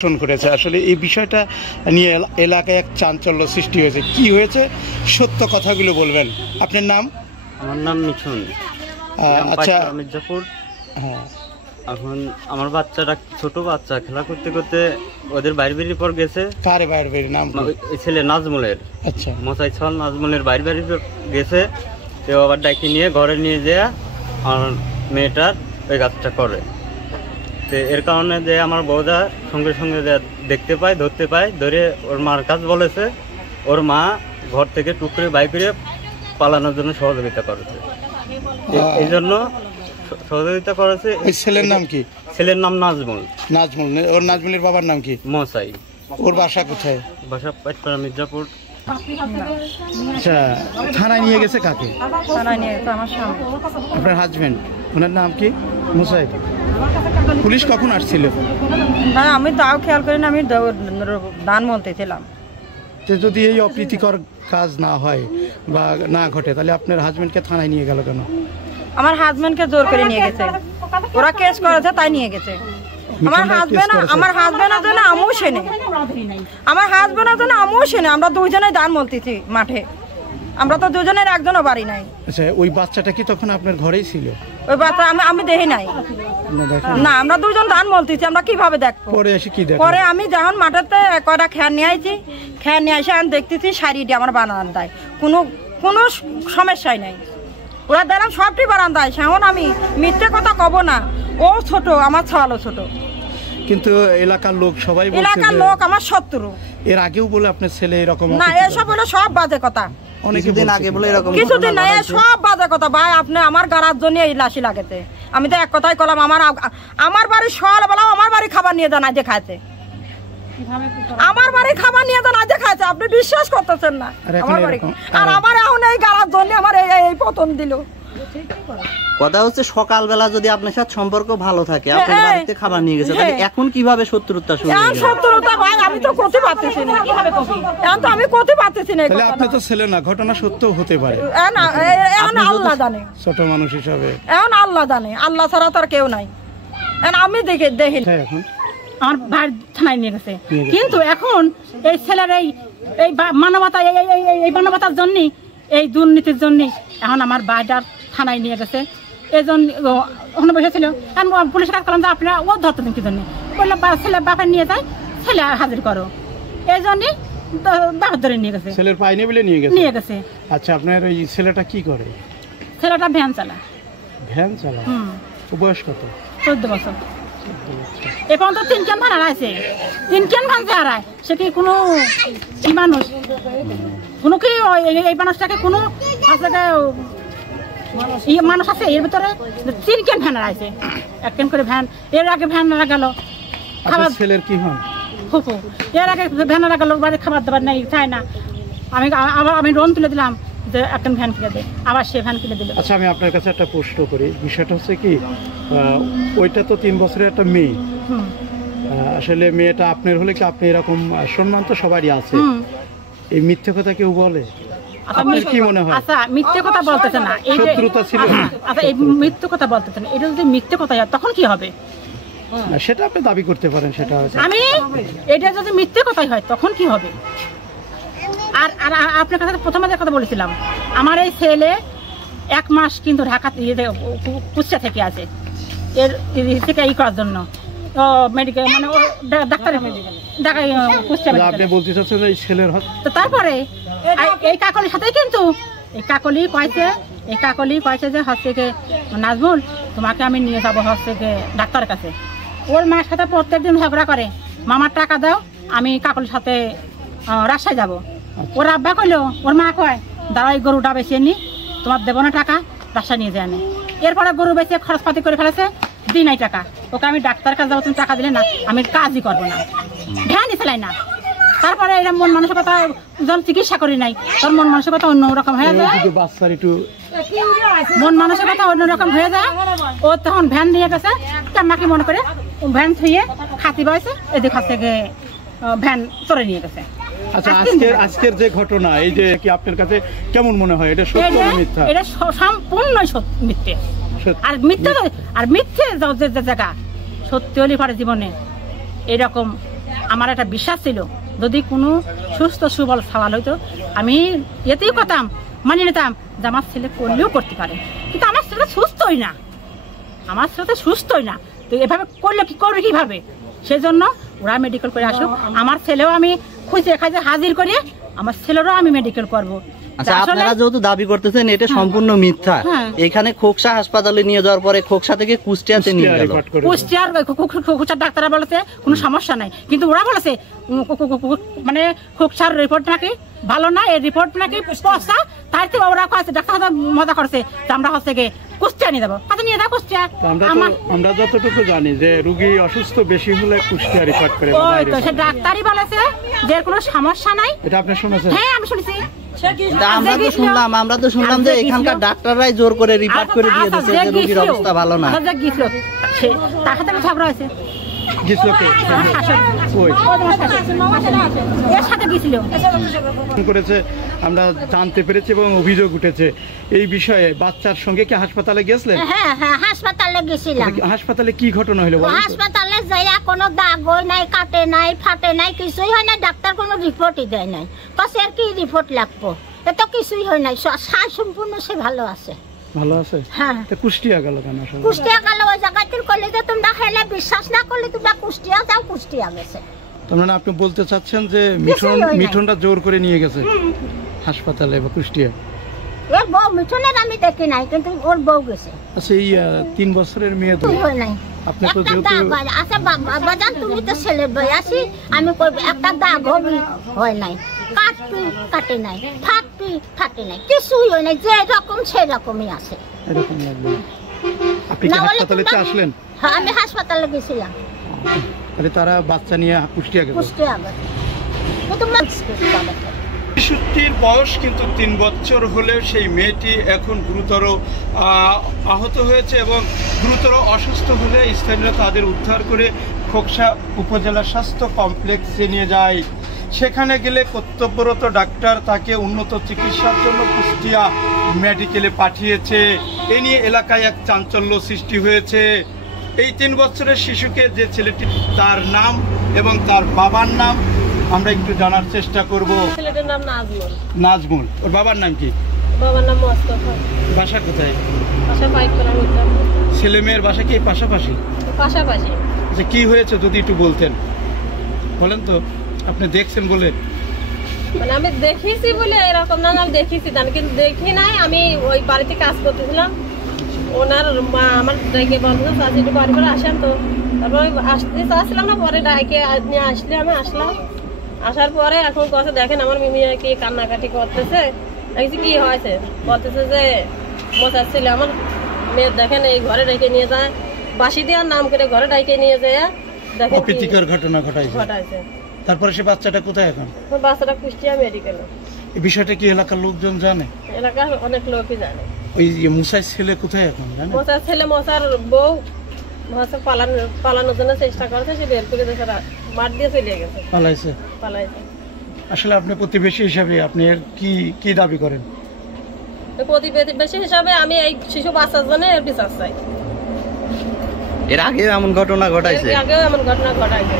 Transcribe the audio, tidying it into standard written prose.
করেছে। আসলে এই বিষয়টা নিয়ে এলাকায় এক চাঞ্চল্য সৃষ্টি হয়েছে। কি হয়েছে সত্য কথাগুলো বলবেন। আপনার নাম? আমার নাম মিঠুন। আচ্ছা, মির্জাপুর। হ্যাঁ, এখন আমার বাচ্চাটা ছোট বাচ্চা খেলা করতে করতে ওদের বাইরে বেরিয়ে পর গেছে। কারে বাইরে বেরিয়ে নাম? ওই ছেলে নাজমুলের। আচ্ছা, মশাই ছল নাজমুলের বাইরে বেরিয়ে গেছে। কেউ আবার ডাকি নিয়ে ঘরে নিয়ে যায় আমার মেয়েটার ওই কাজটা করে। তো এর কারণে যে আমার বউদা সঙ্গে সঙ্গে দেখতে পায়, ধরতে পায়, ধরে ওর মার কাজ বলেছে। ওর মা ঘর থেকে টুক করে বাইক করে পালানোর জন্য সহযোগিতা করেছে। এই জন্য সহযোগিতা করেছে। ওই ছেলের নাম কি? ছেলের নাম নাজমুল। নাজমুল। ওর নাজমুলের বাবার নাম কি? মশাই। ওর বাসা কোথায়? বাসা পাটপাড়া মির্জাপুর। আচ্ছা, থানায় নিয়ে গেছে কাকে? থানায় নিয়ে গেছে আমার স্বামী। আপনার হাজবেন্ড, ওনার নাম কি? মুসাইব। পুলিশ কখন আসছিল? না, আমি তাও খেয়াল করি না, আমি দান বলতেছিলাম। তো যদি এই অপ্রীতিকর কাজ না হয় বা না ঘটে, তাহলে আপনার হাজবেন্ডকে থানায় নিয়ে গেল কেন? আমার হাজবেন্ডকে জোর করে নিয়ে গেছে, ওরা কেস করেছে তাই নিয়ে গেছে। আমার হাজবেন্ডের জন্য আমিও সেনে, আমার হাজবেন্ডের জন্য আমিও সেনে, আমরা দুইজনে দান বলতেছি মাঠে। আমরা তো দুজনের একজনও বাড়ি নাই। আচ্ছা, ওই বাচ্চাটা কি তখন আপনার ঘরেই ছিল? ওই বাচ্চা আমি দেখি নাই না, আমরা দুজন ধান বলতেছি, আমরা কিভাবে দেখবো? পরে এসে কি দেখো? পরে আমি যখন মাঠেতে কয়টা খেয়ার নিয়ে আইছি, খেয়ার নিয়ে এসে আমি দেখতেছি শাড়িটি আমার বারান্দায়, কোনো সমস্যাই নাই। ওরা দেখলাম সবটি বারান্দায়। এখন আমি মিথ্যে কথা কব না, ও ছোট, আমার ছাওয়ালও ছোট, কিন্তু এলাকার লোক সবাই বলছে, এলাকার লোক আমার শত্রু। এর আগেও বলে আপনার ছেলে এরকম না, এসব বলে সব বাজে কথা। কিছুদিন আগে বলে এরকম, কিছুদিন নাই, সব বাজে কথা। ভাই, আপনি আমার গাড়ার জন্য এই লাশি লাগেছে। আমি তো এক কথাই করলাম, আমার বাড়ি সকাল বেলা আমার বাড়ি খাবার নিয়ে যান আজকে খাইতে, আমার বাড়ি খাবার নিয়ে যান আজকে খাইছে। আপনি বিশ্বাস করতেছেন না আমার বাড়ি। আর আমার এখন এই গাড়ার জন্য আমার এই পতন দিল। কথা হচ্ছে সকালবেলা যদি আপনার সাথে সম্পর্ক ভালো থাকে, আপনার বাড়িতে খাবার নিয়ে গেছে, তাহলে এখন কিভাবে শত্রুতা শুরু হলো? শত্রুতা ভাই আমি তো করতে পারতেছি না, এখন তো আমি করতে পারতেছি না। তাহলে আপনি তো ছেলে না, ঘটনা সত্যও হতে পারে। এখন আল্লাহ জানে, ছোট মানুষ হিসাবে এখন আল্লাহ জানে, আল্লাহ ছাড়া তো আর কেউ নাই। আমি দেখি এখন আমার ভাই থানায় নিয়ে গেছে, কিন্তু এখন এই ছেলের এই মানবতা, এই মানবতার জন্য, এই দুর্নীতির জন্য এখন আমার ভাইটার থানায় নিয়ে গেছে। এই জন্য ওখানে বসেছিল, পুলিশের কাজ করলাম যে আপনারা ও ধরতে দিন কি জন্য, বললাম ছেলে বাপের নিয়ে যায়, ছেলে হাজির করো। এই জন্যই বাপের ধরে নিয়ে গেছে, ছেলের পাইনি বলে নিয়ে গেছে। আচ্ছা, আপনার ওই ছেলেটা কি করে? ছেলেটা ভ্যান চালায়। ভ্যান চালায়? বয়স কত? 14 বছর। এ পর্যন্ত 3 কেন ভাড়া আছে, 3 কেন ভাঙতে হারায়। সে কি কোনো মানুষ, কোনো কি এই মানুষটাকে কোনো মানুষ আছে এর ভিতরে? 3 কেন ভ্যান আছে, 1 কেন করে ভ্যান। এর আগে ভ্যান লাগাল খাবার, ছেলের কি হন? ফুফু। এর আগে ভ্যান লাগালো, বাড়ি খাবার দাবার নেই, চায় না। আমি লোন তুলে দিলাম যে 1 ভ্যান কিনে দেয়, আবার সে ভ্যান কিনে দিল। আচ্ছা, আমি আপনার কাছে একটা প্রশ্ন করি। বিষয়টা হচ্ছে কি, ওইটা তো 3 বছরের একটা মেয়ে। আসলে মেয়েটা আপনার হলে কি আপনি এরকম সম্মান তো সবারই আছে, এই মিথ্যে কথা কেউ বলে? আপনার কি মনে হয়? আচ্ছা, মিথ্যে কথা বলতেছে না, এই শত্রুতা ছিল। আচ্ছা, এই মিথ্যে কথা বলতেছে না, এটা যদি মিথ্যে কথা হয় তখন কি হবে? সেটা আপনি দাবি করতে পারেন, সেটা আমি এটা যদি মিথ্যে কথাই হয় তখন কি হবে? আর আপনার কাছে প্রথমে যে কথা বলেছিলাম, আমার এই ছেলে 1 মাস কিন্তু ঢাকা কুষ্টিয়া থেকে আছে, এর থেকে করার জন্য মেডিকেল, মানে ডাক্তার ঢাকায় কুষ্টিয়া। আপনি বলতে চাচ্ছেন এই ছেলের হাত? তো তারপরে এই কাকলির সাথে কিন্তু এই কাকলি কয়েছে যে হচ্ছে গিয়ে নাজমুল তোমাকে আমি নিয়ে যাবো হচ্ছে গিয়ে ডাক্তারের কাছে। ওর মায়ের সাথে প্রত্যেকদিন ঝগড়া করে, মামার টাকা দাও, আমি কাকলির সাথে রাজশাহী যাবো। ওর আব্বা কইলো, ওর মা কয় দাঁড়া এই গরুটা বেঁচে নি, তোমার দেবো না টাকা, রাজশাহী নিয়ে যায় না। এরপরে গরু বেঁচে খরচপাতি করে ফেলেছে, দিই নাই টাকা। ওকে আমি ডাক্তার কাছে যাবো, তুমি টাকা দিলে না, আমি কাজই করবো না, ভ্যানই চালাই না। তারপরে এরা মন মানসিকতা, যখন চিকিৎসা করি নাই তোর মন মানসিকতা অন্যরকম হয়ে যায়, মন মানসিকতা অন্যরকম হয়ে যায়। ও তখন ভ্যান নিয়ে গেছে, আমাকে মনে করে ভ্যান থুয়ে খাতি বয়সে এদিক থেকে ভ্যান চড়ে নিয়ে গেছে। আচ্ছা, আজকের যে ঘটনা, এই যে কি আপনার কাছে কেমন মনে হয়, এটা সত্য না মিথ্যা? এটা সম্পূর্ণ মিথ্যে। আর মিথ্যে যে জায়গা সত্যি হলে পারে জীবনে এরকম আমার একটা বিশ্বাস ছিল যদি কোনো সুস্থ সুবল সওয়াল হইতো আমি এতেই করতাম, মানিয়ে নিতাম যে আমার ছেলে করলেও করতে পারে, কিন্তু আমার ছেলে সুস্থই না, আমার ছেলে তো সুস্থই না, তো এভাবে করলে কি করবে কিভাবে? সেই জন্য ওরা মেডিকেল করে আসুক, আমার ছেলেও আমি খুঁজে খাইতে হাজির করি, আমার ছেলেরও আমি মেডিকেল করবো। আচ্ছা, আপনারা যেহেতু দাবি করতেছেন এটা সম্পূর্ণ মিথ্যা, এখানে খোকসা হাসপাতালে নিয়ে যাওয়ার পরে খোকসা থেকে কুষ্টিয়াতে নিয়ে গেল, কুষ্টিয়ার ডাক্তাররা বলেছে কোনো সমস্যা নাই, কিন্তু ওরা বলেছে মানে খোকসার রিপোর্ট নাকি ভালো না, এই রিপোর্ট নাকি পচা, তাই থেকে ওরা কাছে ডাক্তার মজা করছে যে আমরা হচ্ছে গিয়ে কুষ্টিয়া নিয়ে যাবো, হাতে নিয়ে যাবো কুষ্টিয়া। আমরা যতটুকু জানি যে রোগী অসুস্থ বেশি হলে কুষ্টিয়া রিপোর্ট করে, ওই তো সে ডাক্তারই বলেছে যে কোনো সমস্যা নাই। এটা আপনি শুনেছেন? হ্যাঁ আমি শুনেছি। আমরা তো শুনলাম যে এখানকার ডাক্তাররাই জোর করে রিপোর্ট করে দিয়ে দিয়েছে যে রোগীর অবস্থা ভালো না। তার সাথে ঝগড়া হয়েছে, করেছে আমরা জানতে পেরেছি এবং অভিযোগ উঠেছে এই বিষয়ে। বাচ্চার সঙ্গে কি হাসপাতালে গেছিলেন? হ্যাঁ হ্যাঁ হাসপাতালে গেছিলাম। হাসপাতালে কি ঘটনা হলো? হাসপাতালে যাইয়া কোনো দাগ হয় নাই, কাটে নাই, ফাটে নাই, কিছুই হয় না, ডাক্তার কোনো রিপোর্টই দেয় নাই। কাছে আর কি রিপোর্ট লাগবো, এত কিছুই হয় নাই, সার সম্পূর্ণ সে ভালো আছে। ভালো আছে? হ্যাঁ। কুষ্টিয়া গেল কেন? কুষ্টিয়া গেল ওই জায়গাতে করলে যে তোমরা খেলে বিশ্বাস না করলে তোমরা কুষ্টিয়া যাও, কুষ্টিয়া গেছে। তার মানে আপনি বলতে চাচ্ছেন যে মিঠুনটা জোর করে নিয়ে গেছে হাসপাতালে বা কুষ্টিয়া? ওর বউ, মিঠুনের আমি দেখি নাই, কিন্তু ওর বউ গেছে। আচ্ছা, এই 3 বছরের মেয়ে তো হয় নাই, আপনি তো একটা দাগ হয়। আচ্ছা বাজান তুমি তো ছেলের বই আসি, আমি করবো একটা দাগ হবে হয় নাই, কাটবি কাটে নাই, ফাটবি ফাটে নাই, কিছুই হয় নাই, যে রকম সেরকমই আছে। এরকম লাগবে। আপনি কি হাসপাতালে আসলেন? হ্যাঁ আমি হাসপাতালে গেছিলাম। তাহলে তারা বাচ্চা নিয়ে কুষ্টিয়া গেল। কুষ্টিয়া গেছে। শিশুটির বয়স কিন্তু 3 বছর হলেও সেই মেয়েটি এখন গুরুতর আহত হয়েছে এবং গুরুতর অসুস্থ হলে স্থানীয়রা তাদের উদ্ধার করে খোকসা উপজেলা স্বাস্থ্য কমপ্লেক্সে নিয়ে যায়। সেখানে গেলে কর্তব্যরত ডাক্তার তাকে উন্নত চিকিৎসার জন্য কুষ্টিয়া মেডিকেলে পাঠিয়েছে। এ নিয়ে এলাকায় এক চাঞ্চল্য সৃষ্টি হয়েছে। এই 3 বছরের শিশুকে যে ছেলেটি, তার নাম এবং তার বাবার নাম আমরা একটু জানার চেষ্টা করব। ছেলেটার নাম নাজমুল। নাজমুল, ওর বাবার নাম কি? বাবার নাম মোস্তফা। বাসা কোথায়? বাসা পাইকপাড়ার মধ্যে। ছেলে মেয়ের বাসা কি পাশাপাশি? পাশাপাশি। যে কি হয়েছে যদি একটু বলতেন। বলেন তো, আপনি দেখছেন বলে? মানে আমি দেখেছি বলে এরকম না, আমি দেখেছি জানি, কিন্তু দেখি নাই। আমি ওই বাড়িতে কাজ করতেছিলাম, ওনার মা আমার ডাইকে বলতো চাষি একটু বাড়ি করে আসেন, তো তারপর আসতে চাচ্ছিলাম না, পরে ডাইকে নিয়ে আসলে আমি আসলাম। আসার পরে এখন কথা দেখেন আমার মিমি কি কান্নাকাটি করতেছে, কি হয়েছে বলতেছে যে মশার ছেলে আমার মেয়ের দেখেন এই ঘরে ডাইকে নিয়ে যায়, বাসি দেওয়ার নাম করে ঘরে ডাইকে নিয়ে যায়, দেখেন অপ্রীতিকর ঘটনা ঘটাইছে। তারপরে সে বাচ্চাটা কোথায় এখন? বাচ্চাটা কুষ্টিয়া মেডিকেলে। এই বিষয়টা কি এলাকার লোকজন জানে? এলাকার অনেক লোকই জানে। ওই মুসার ছেলে কোথায় এখন জানে? মশার ছেলে, মশার বউ মশা পালানোর জন্য চেষ্টা করছে, সে বের করে দেশে মাঠ দিয়ে চলে গেছে, পালাইছে। আসলে আপনি প্রতিবেশী হিসাবে আপনি কি দাবি করেন? প্রতিবেশী হিসাবে আমি এই শিশু বাচ্চার জন্য বিচার চাই। এর আগে এমন ঘটনা ঘটাইছে? এর আগেও এমন ঘটনা ঘটাইছে।